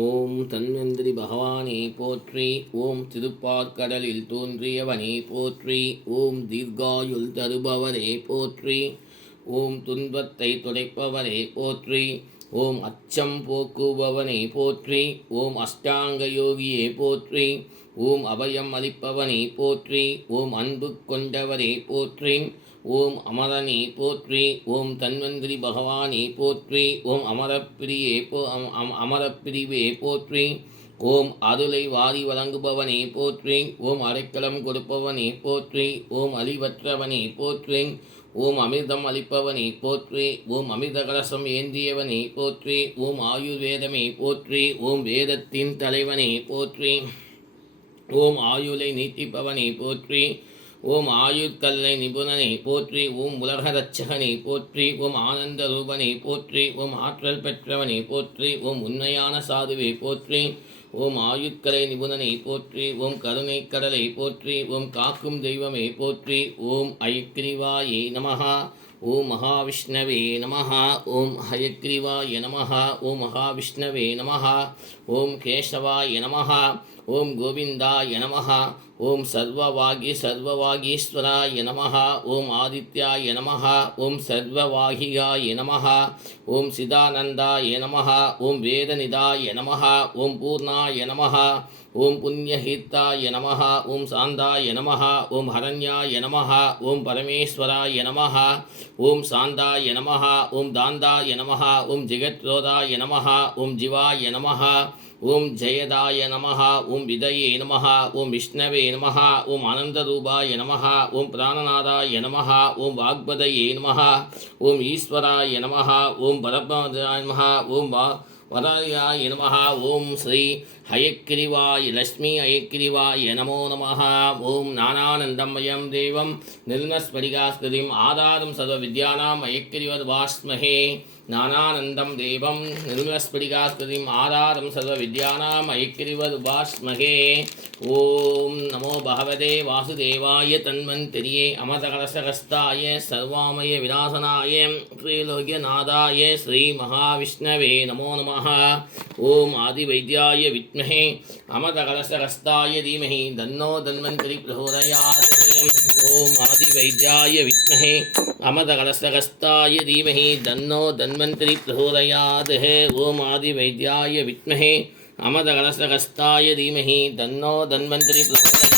ஓம் தன்வந்திரி பகவானே போற்றி. ஓம் திருப்பாற்கடலில் தோன்றியவனே போற்றி. ஓம் தீர்காயுள் தருபவரே போற்றி. ஓம் துன்பத்தை துடைப்பவரே போற்றி. ஓம் அச்சம் போக்குபவனே போற்றி. ஓம் அஷ்டாங்க யோகியே போற்றி. ஓம் அபயம் அளிப்பவனே போற்றி. ஓம் அன்பு கொண்டவரே போற்றி. ஓம் அமரனே போற்றி. ஓம் தன்வந்திரி பகவானே போற்றி. ஓம் அமரப்பிரிவே போற்றி. ஓம் அருளை வாரி வழங்குபவனே போற்றி. ஓம் அடைக்கலம் கொடுப்பவனே போற்றி. ஓம் அழிவற்றவனே போற்றி. ஓம் அமிர்தம் அளிப்பவனே போற்றி. ஓம் அமிர்த கலசம் ஏந்தியவனே போற்றி. ஓம் ஆயுர்வேதமே போற்றி. ஓம் வேதத்தின் தலைவனே போற்றி. ஓம் ஆயுளை நீட்டிப்பவனே போற்றி. ஓம் ஆயுட்கல்லை நிபுணனை போற்றி. ஓம் உலக ரட்சகனை போற்றி. ஓம் ஆனந்த ரூபனை போற்றி. ஓம் ஆற்றல் பெற்றவனை போற்றி. ஓம் உண்மையான சாதுவை போற்றி. ஓம் ஆயுட்கலை நிபுணனை போற்றி. ஓம் கருணை கடலை போற்றி. ஓம் காக்கும் தெய்வமே போற்றி. ஓம் ஐக்கிரிவாயே நமஹா. ஓம் மகாவிஷ்ணவே நமஹா. ஓம் ஹயக்ரீவாய நமஹா. ஓம் மகாவிஷ்ணவே நமஹா. ஓம் கேசவாய நமஹா. ஓம் கோவிந்தாய நமஹா. ஓம் சர்வவாகீஸ்வராய நமஹா. ஓம் ஆதித்யாய நமஹா. ஓம் சர்வவாகியாய நமஹா. ஓம் சிதானந்தாய நமஹா. ஓம் வேதநிதாய நமஹா. ஓம் பூர்ணாய நமஹா. ஓம் புண்ணியஹீர்த்தாய நமஹா. ஓம் சாந்தாய நமஹா. ஓம் ஹரண்யாய நமஹா. ஓம் பரமேஸ்வராய நமஹா. ஓம் சாந்தாய நமஹா. ஓம் தாந்தாய நமஹா. ஓம் ஜெகத்ரோதாய நமஹா. ஓம் ஜிவாய நமஹா. ஓம் ஜெயதாய நமஹா. ஓம் விதயே நமஹா. ஓம் விஷ்ணவே நமஹா. ஓம் ஆனந்தரூபாய நமஹா. ஓம் பிராணநாதாய நமஹா. ஓம் வாக்பதயே நமஹா. ஓம் ஈஸ்வராய நமஹா. ஓம் பரமதாய நமஹா. ஓம் வராயாய நமஹா. ஓம் ஸ்ரீ ஹயக்கிரிவாய லக்ஷ்மி ஹயக்கிரிவாய நமோ நமஹ. ஓம் ஞானானந்தமயம் தேவம் நிர்மஸ்படிகாஸ்கிருதிம் ஆதாரம் சர்வ வித்யானாம் ஹயக்கிரிவத்வாஸ்மஹே. ஞானானந்தம் தேவம் நிர்மஸ்படிகாஸ்கிருதிம் ஆதாரம் சர்வ வித்யானாம் ஹயக்கிரிவத்வாஸ்மஹே. ஓம் நமோ பகவதே வாசுதேவாய தன்வந்திரியே அமதகலசகஸ்தாய சர்வாமய விநாசனாய த்ரிலோக்யநாதாய ஸ்ரீ மகாவிஷ்ணவே நமோ நமஹ. ஓம் ஆதிவைத்யாய வித்மஹே அமதகலசகஸ்தாய தீமஹி தன்னோ தன்வந்திரி பிரச்சோதயாத். ஓம் ஆதிவைத்யாய வித்மஹே அமதகலசகஸ்தாய தீமஹி தன்னோ தன்வந்திரி பிரச்சோதயாத். ஓம் ஆதிவைத்யாய வித்மஹே அமதகலசகஸ்தாய தீமஹி தன்னோ தன்வந்திரி பிரச்சோதயாத்.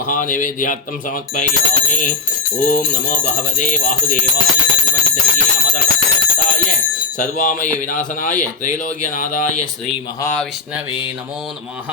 महानिवेद्यार्थं समर्पयामि। ओम नमो भगवते वासुदेवाय तन्वन्तर्ये अमरकलशहस्ताय सर्वामय विनाशनाय त्रैलोक्यनाथाय श्री महाविष्णवे नमो नमः।